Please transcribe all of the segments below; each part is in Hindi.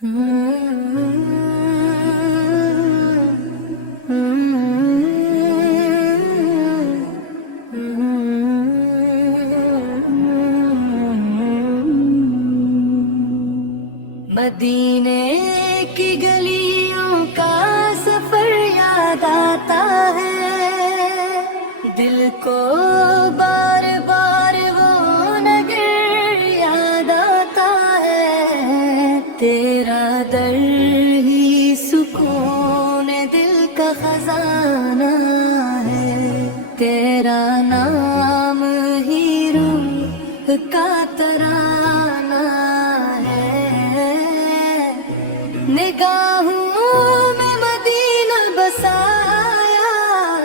मदीने की गलियों का सफर याद आता है दिल को, बार बार वो नगर याद आता है। तेरा दर ही सुकून दिल का खजाना है, तेरा नाम ही रूह का तराना है। निगाहों में मदीना बसाया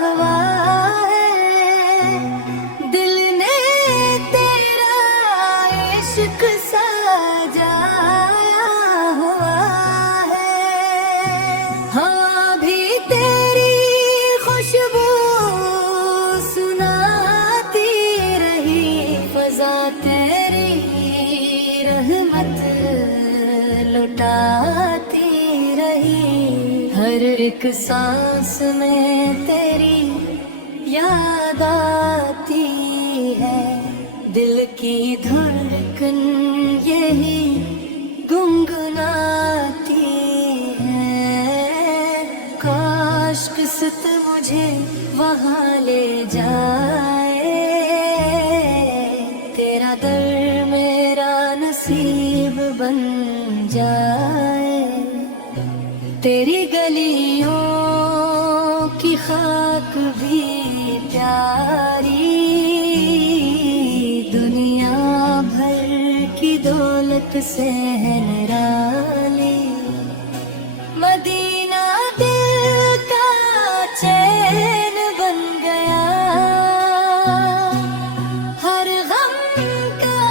हुआ है, दिल ने तेरा इश्क सजाया हुआ है। हाँ भी तेरी खुशबू सुनाती रही, फजा तेरी रहमत लुटाती रही। हर एक सांस में तेरी याद आती है, दिल की धड़कन यही गुनगुनाती है। काश किस्मत मुझे वहाँ ले जाए, तेरा दर मेरा नसीब बन जाए। तेरी गलियों की खाक भी प्यारी, दुनिया भर की दौलत से है निराली। मदीना दिल का चैन बन गया, हर गम का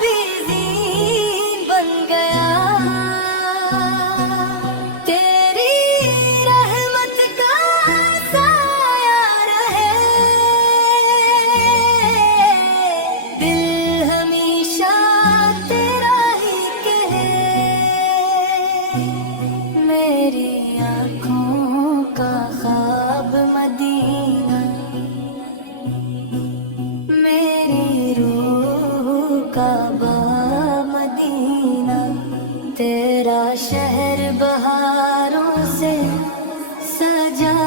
भी ज़ीन बन गया। तेरी रहमत का साया रहे, दिल हमेशा तेरा ही कहे। मेरी आँखों का ख्वाब मदीना, मेरी रूह का बाग मदीना। तेरा शहर बहारों से सजा,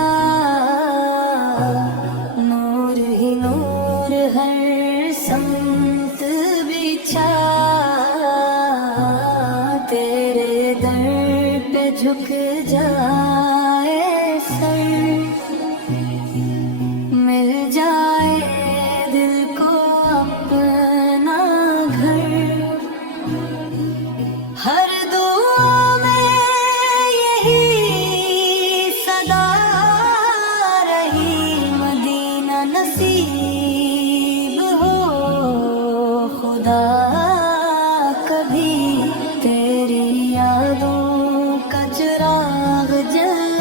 नूर ही नूर हर संत बिछा। तेरे दर पे झुक जाए सर, मिल जाए दिल को अपना घर। हर दुआ में यही सदा रही, मदीना नसीब हो खुदा कभी। तेरी यादों का चिराग जल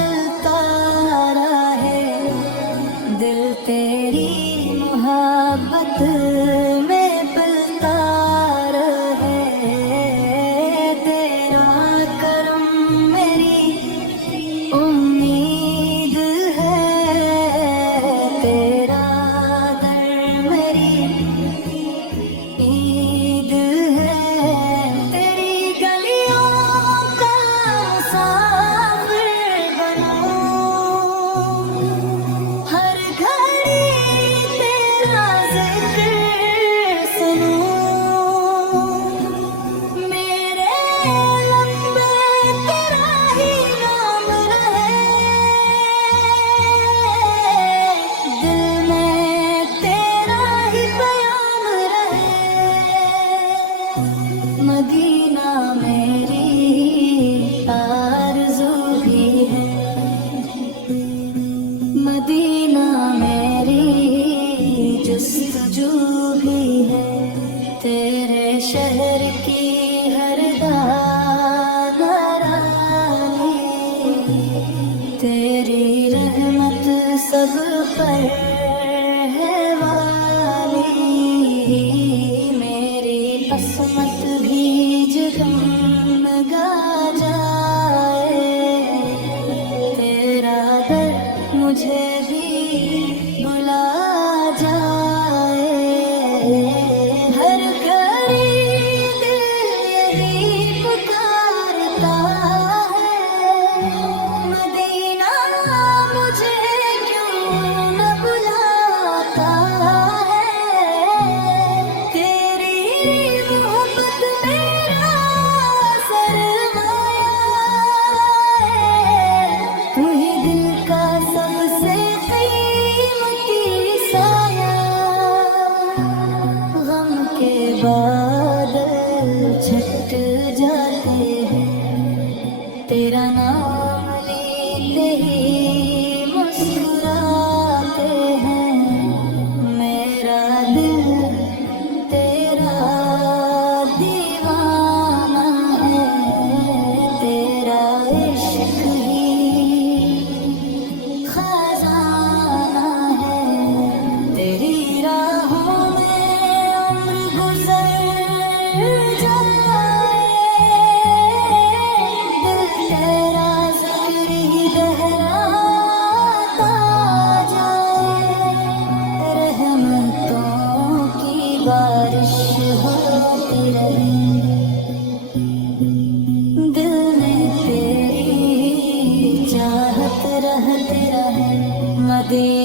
तेरा नाम लेते ही मुस्कुराते हैं, मेरा दिल तेरा दीवाना है, तेरा इश्क ही खजाना है, तेरी राहों में उम्र गुजर जाए, दिल तेरा जिक्र ही लहराता जाए, रहमतों की बारिश होती रहे, दिल में तेरी चाहत रहते रहे, मदीना